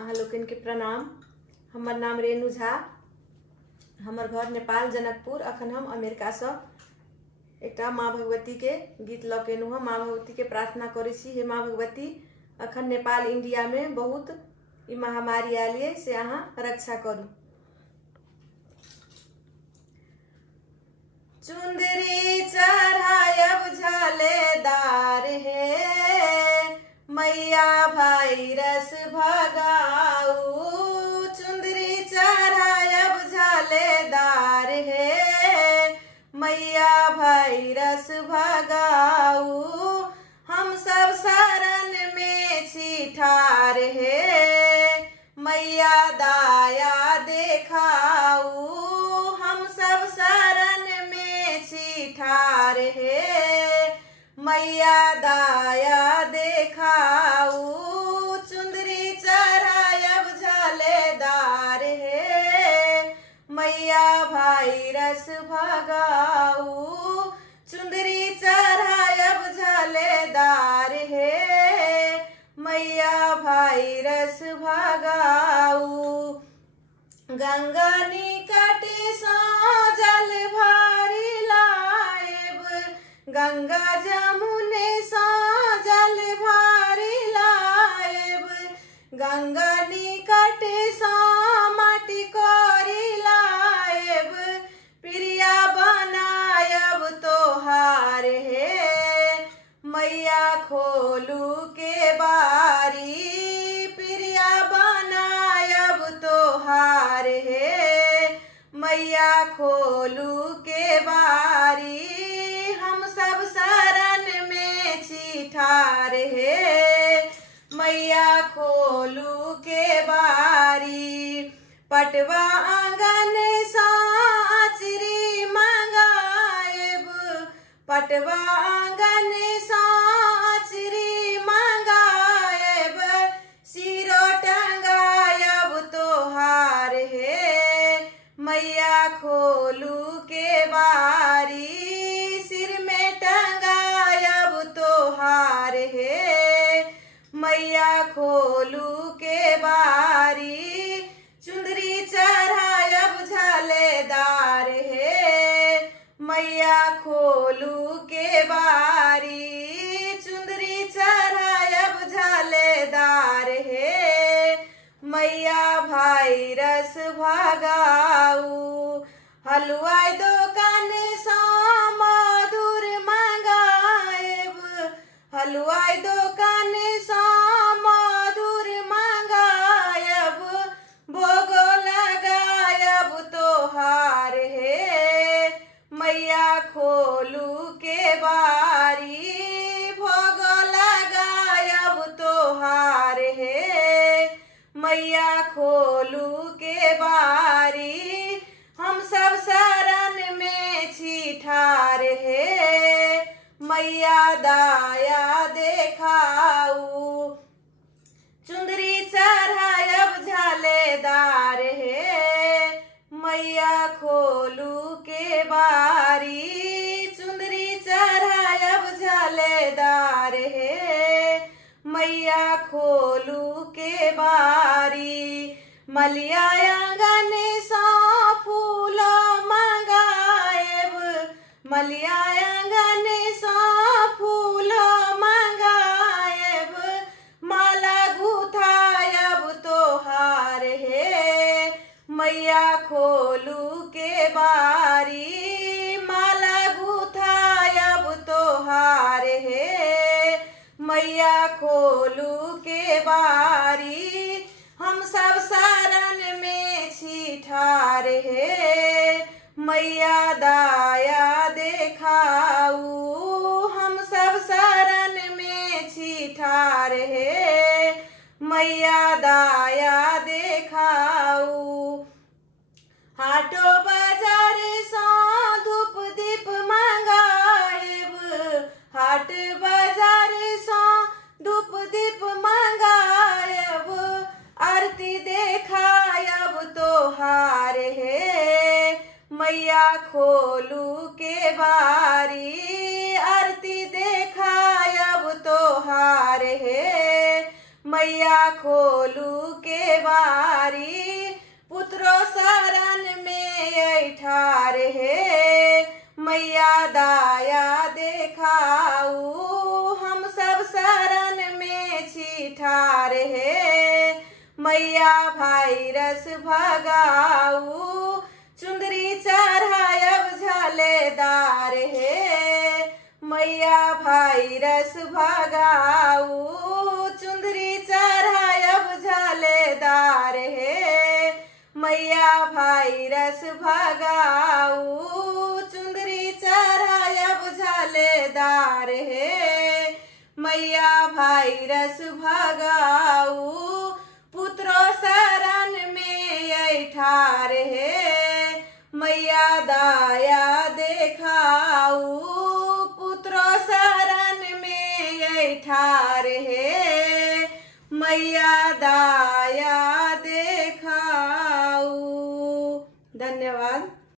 अहाँ लोगन के प्रणाम। हमर नाम रेणु झा, हमर घर नेपाल जनकपुर। अखन हम अमेरिका से एक माँ भगवती के गीत लकेनु हूँ। माँ भगवती के प्रार्थना करे छी, हे माँ भगवती अखन नेपाल इंडिया में बहुत ई महामारी आलिए से अहाँ रक्षा करू। चुंदरी चढ़ायब झलेदार हे, मैया वायरस भगाऊ। चुंदरी चढ़ायब झलेदार हे, मैया वायरस भगाऊ। हम सब शरण में छी ठार हे, मैया दाया देखाऊ। हम सब शरण में छी ठार हे, मैया दाया देखाऊ। चुंदरी चढ़ायब झलेदार हे, मैया वायरस भगाऊ। चुंदरी चढ़ायब झलेदार हे, मैया वायरस भगाऊ। गंगा निकट सो जल भरी लाएब, गंगा जमुने सो जल भरी लाएब। गंगा निकट सो माटी कोरी लाएब, प्रिया बनायब तोहार हे, मैया खोलू के बारी। प्रिया बनायब तोहार हे, मैया खोलू के बारी। हम सब शरण में छी ठार हे, मैया खोलू के बारी। पटवा आंगन सा आचरी मंगाएब, पटवा आंगन सा आचरी मंगाएब। सिरो टंगायब तोहार हे, मैया खोलू के बारी। सिर में टंगायब तोहार हे, मैया खोलू के बारी। चुंदरी चढ़ायब झलेदार हे, मैया खोलू के बारी। चुंदरी चढ़ायब झलेदार हे, मैया वायरस भगाऊ। हलवाई दुकान सा मधुर मंगाएब, हलवाई दुकान सा मधुर मंगाएब। भोग लगायब तोहार हे, मैया खोलू के बारी। भोग लगायब तोहार हे, मैया खोलू के बारी। हम सब शरण में छी ठार हे, मैया दाया देखाऊ। चुंदरी चढ़ायब झलेदार हे, मैया खोलू के बारी। चुंदरी चढ़ायब झलेदार हे, मैया खोलू के बारी। मलिया आंगन सा फूल मंगाएब, मलिया आंगन सा फूल मंगाएब। माला गुथायब तोहार हे, मैया खोलू के बारी। माला गुथायब तोहार हे, मैया खोलू के बारी। हम सब शरण में छी ठार हे, मैया दाया देखाऊ। हम सब शरण में छी ठार हे, मैया दाया देखाऊ। हाटो बाजार सा धूप दीप मंगाएब, हाट बाजार सा धूप दीप मंगाएब। आरती देखायब तोहार हे, मैया खोलू के बारी। आरती देखायब तोहार हे, मैया खोलू के बारी पुत्रो शरण में ऐठार हे मैया दाया देखाऊ हम सब शरण में छिठार हे मैया वायरस भगाऊ चुंदरी चढ़ायब झलेदार हे मैया वायरस भगाऊ चुंदरी चढ़ायब झलेदार हे मैया वायरस भगाऊ चुंदरी चढ़ायब झलेदार हे मैया वायरस भगाऊ पुत्रो शरण में ऐठार हे मैया दाया देखाऊ पुत्रो शरण में ऐठार हे मैया दाया देखाऊ। धन्यवाद।